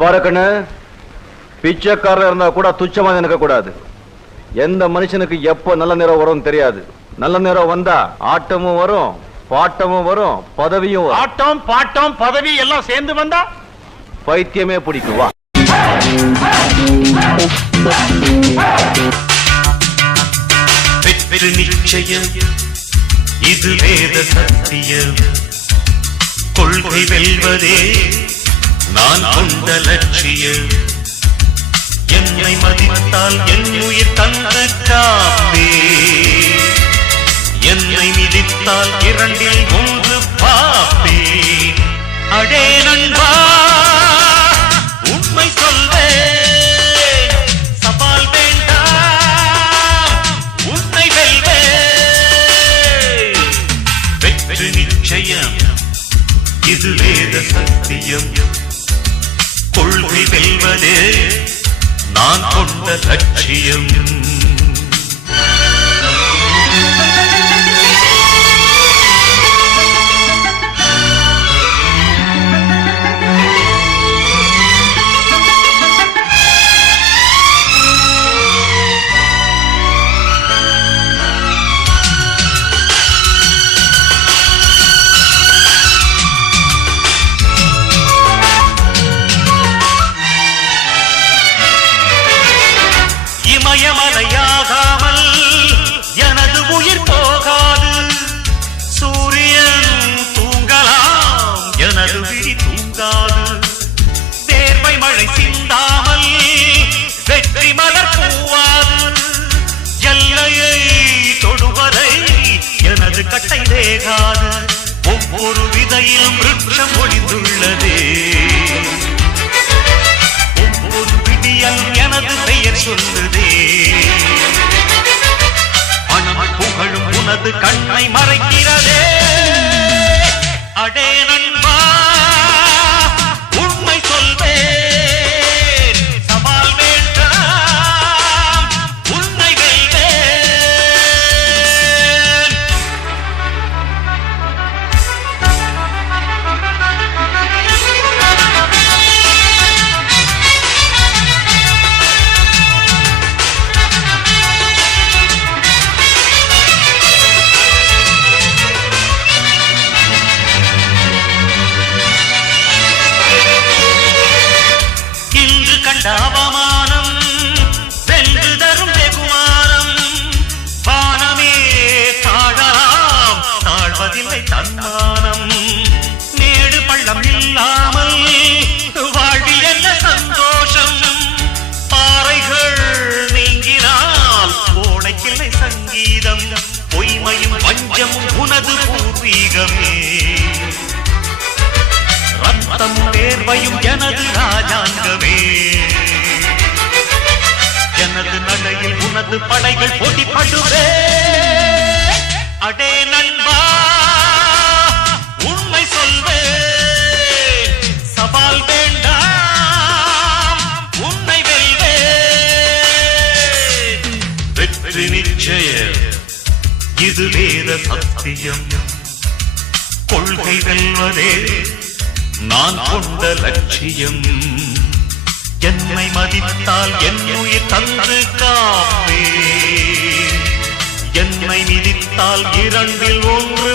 பாரு கண்ணு, பிச்சைக்காரர் இருந்தா கூட துச்சமா நினைக்க கூடாது. எந்த மனுஷனுக்கு எப்போ நல்ல நேரம் வரும் தெரியாது. நல்ல நேரம் வந்தா ஆட்டமும் வரும், பாட்டமும் வரும், பதவியும் வரும். ஆட்டம் பாட்டம் பதவி எல்லாம் சேர்ந்து வந்தா பைத்தியமே பிடிக்கும். வா. வெற்றி நிச்சயம், இது வேத சத்தியம். கொள்கை வெல்வதே நான் கொண்ட லட்சியம். என்னை மதித்தால் என் உயிர் தந்து காப்பே, என்னை மிதித்தால் இரண்டில் ஒன்று பாப்பே. அடே நண்பா, உண்மை சொல்வேன், சவால் வேண்டாம், உன்னை வெல்வேன். வெற்றி நிச்சயம், இது வேத சத்தியம். கொள்கை வெல்வதே நான் கொண்ட லட்சியம். இமயமலையாகாமல் எனது உயிர் போகாது. சூரியன் தூங்கலாம், எனது விழி தூங்காது. தேர்வை மழை சிந்தாமல் வெற்றி மலர் பூவாது. எல்லையை தொடுவதை எனது கட்டை வேகாது. ஒவ்வொரு விதையிலும் விருட்சம் ஒளிந்துள்ளதே. ஒவ்வொரு விடியல் எனது பெயர் சொல்லுதே. பணம் புகழும் உனது கண்ணை மறைக்கிறதே. அடே நண்பா, உண்மை சொல்வேன், சவால் வேண்டாம், உன்னை வெல்வேன். அவமானம் வென்று தரும் வெகுமானம். வானமே தாழலாம், தாழ்வதில்லை தன்மானம். மேடு பள்ளம் இல்லாமல் வாழ்வில் என்ன சந்தோஷம். பாறைகள் நீங்கினால் கோடைக்கில்லை சங்கீதம். பொய்மையும் வஞ்சமும் உனது பூர்வீகமே. ரத்தம் வேர்வையும் எனது ராஜாங்கமே. எனது நடையில் உனது படைகள் போட்டிப்படுவே. அடே நண்பா, உண்மை சொல்வேன், சவால் வேண்டாம், உன்னை வெல்வேன். வெற்றி நிச்சயம், இது வேத சத்தியம். கொள்கை வெல்வதே நான் கொண்ட லட்சியம். என்னை மதித்தால் என் உயிர் தந்து காப்பே, என்னை மிதித்தால் இரண்டில் ஒன்று